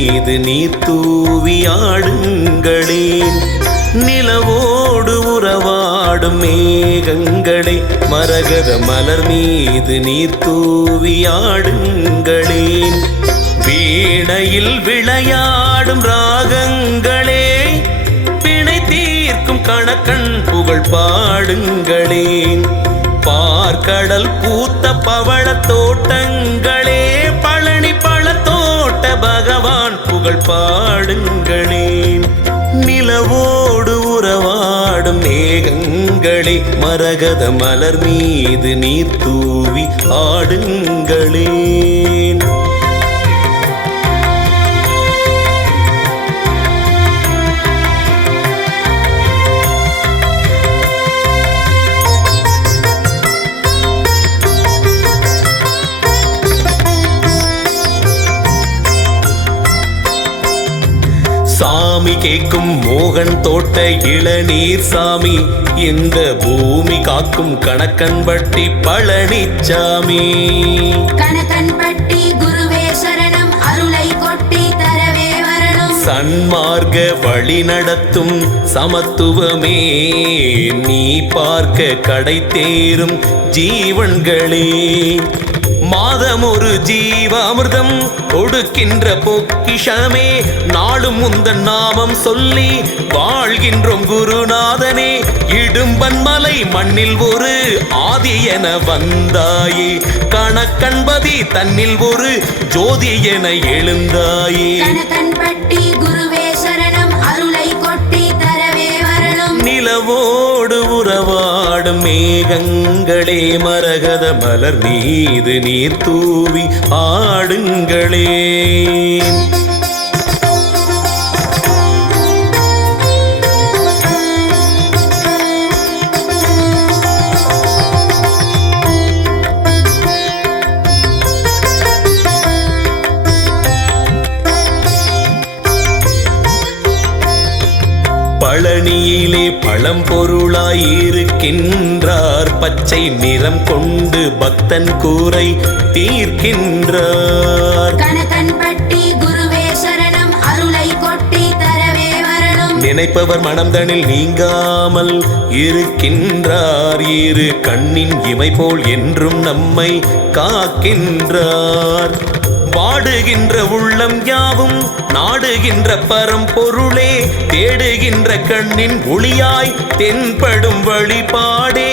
மீது நீர் தூவியாடுங்களேன் நிலவோடு உறவாடும் மேகங்களே. மரகத மலர் மீது நீர் தூவியாடுங்களேன் ஆடுங்களே. வீணையில் விளையாடும் ராகங்களே. பிணை தீர்க்கும் கணக்கன் புகழ் பாடுங்களேன் பார்க்கடல் பூத்த பவள தோட்டங்களே. பழனி பழ தோட்ட பகவான் புகழ் பாடுங்களே. நிலவோடு உறவாடும் மேகங்களே மரகத மலர் மீது நீர் தூவி ஆடுங்களேன் சாமி கேட்கும் மோகன் தோட்ட இளநீர் சாமி. இந்த பூமி காக்கும் கணக்கன் பட்டி பழனிச்சாமி. கணக்கன்பட்டி குருவே சரணம் அருளை கொட்டி தரவே வரணும். சன்மார்க்க வழி நடத்தும் சமத்துவமே. நீ பார்க்க கடை தேரும் ஜீவன்களே. மாதம் ஒரு ஜீவாமிர்தம் கொடுக்கின்ற பொக்கிஷமே. நாளும் முந்தன் நாமம் சொல்லி வாழ்கின்றோம் குருநாதனே. இடும்பன் மலை மண்ணில் ஒரு ஆதி என வந்தாயே. கணக்கன்பதி தன்னில் ஒரு ஜோதி என எழுந்தாயே. மேகங்களே மரகத மலர் மீது நீர் தூவி ஆடுங்களே பழனியிலே பழம்பொருளாய் இருக்கின்றார் பச்சை நிறம் கொண்டு பக்தன் கூரை தீர்க்கின்றார். நினைப்பவர் மனம்தனில் நீங்காமல் இருக்கின்றார். இரு கண்ணின் இமை போல் என்றும் நம்மை காக்கின்றார். பாடுகின்ற உள்ளம் யாவும் நாடுகின்ற பரம்பொருளே தேடுகின்ற கண்ணின் ஒளியாய் தென்படும் வழிபாடே.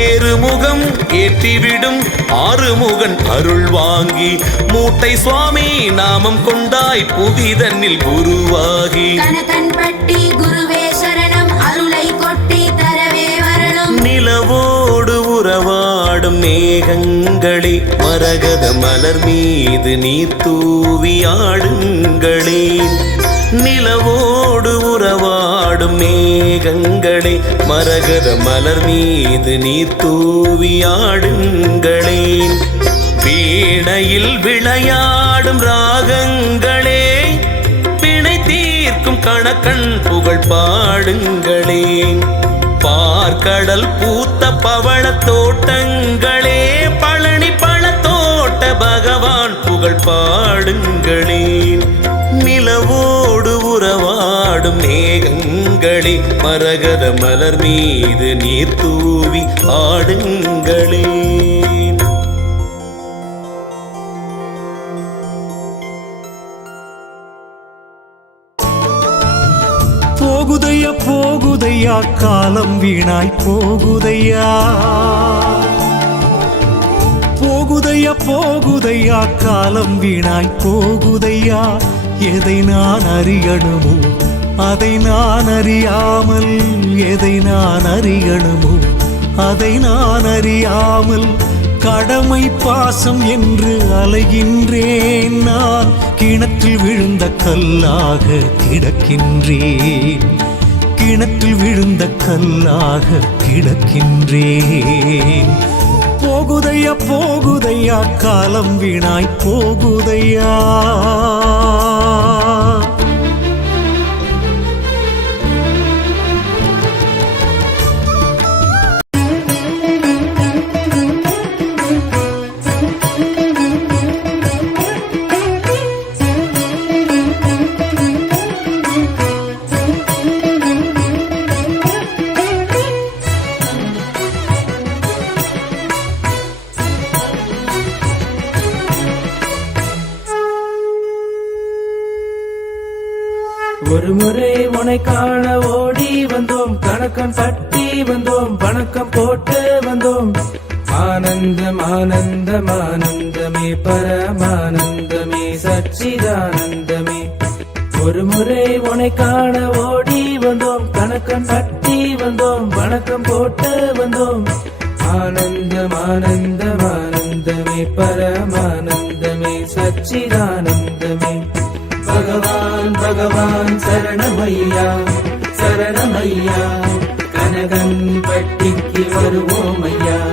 ஏறுமுகம் ஏற்றிவிடும் ஆறுமுகன் அருள் வாங்கி மூட்டை சுவாமி நாமம் கொண்டாய் புவிதன்னில் குருவாகி குருவே மேகங்களே மரகத மலர் மீது நீர் தூவியாடுங்களே நிலவோடு உறவாடும் மேகங்களே மரகத மலர் மீது நீர் தூவியாடுங்களே வீணையில் விளையாடும் ராகங்களே பிணை தீர்க்கும் கணக்கன் புகழ் பாடுங்களே. பா பார்க்கடல் பூத்த பவள தோட்டங்களே பழனி பழ தோட்ட பகவான் புகழ் பாடுங்களே. நிலவோடு உறவாடும் மேகங்களே மரகத மலர் மீது நீர் தூவி ஆடுங்களே. போகுதையா காலம் வீணாய் போகுதையா? போகுதையா போகுதையா காலம் வீணாய் போகுதையா? எதை நான் அறியணுமோ அதை நான் அறியாமல் எதை நான் அறியணுமோ அதை நான் அறியாமல் கடமை பாசம் என்று அலைகின்றேன் நான். கிணற்றில் விழுந்த கல்லாக கிடக்கின்றேன். கிணற்றில் விழுந்த கல்லாக கிடக்கின்றேன். போகுதையா போகுதையா காலம் வீணாய் போகுதையா? காண ஓடி வந்தோம். கணக்கம் தட்டி வந்தோம். வணக்கம் போட்டு வந்தோம். ஆனந்தம் ஆனந்தம் ஆனந்தமே பரமானந்தமே சச்சிதானந்தமே. ஒரு முறை உனை காண ஓடி வந்தோம். கணக்கம் தட்டி வந்தோம். வணக்கம் போட்டு வந்தோம். ஆனந்தம் ஆனந்தம் ஆனந்தமே பரமானந்தமே சச்சிதானந்தமே. பகவான் பகவான் சரணமையா சரணமையா. கனகன் பட்டிக்கு வருவோமையா. வருவோமையா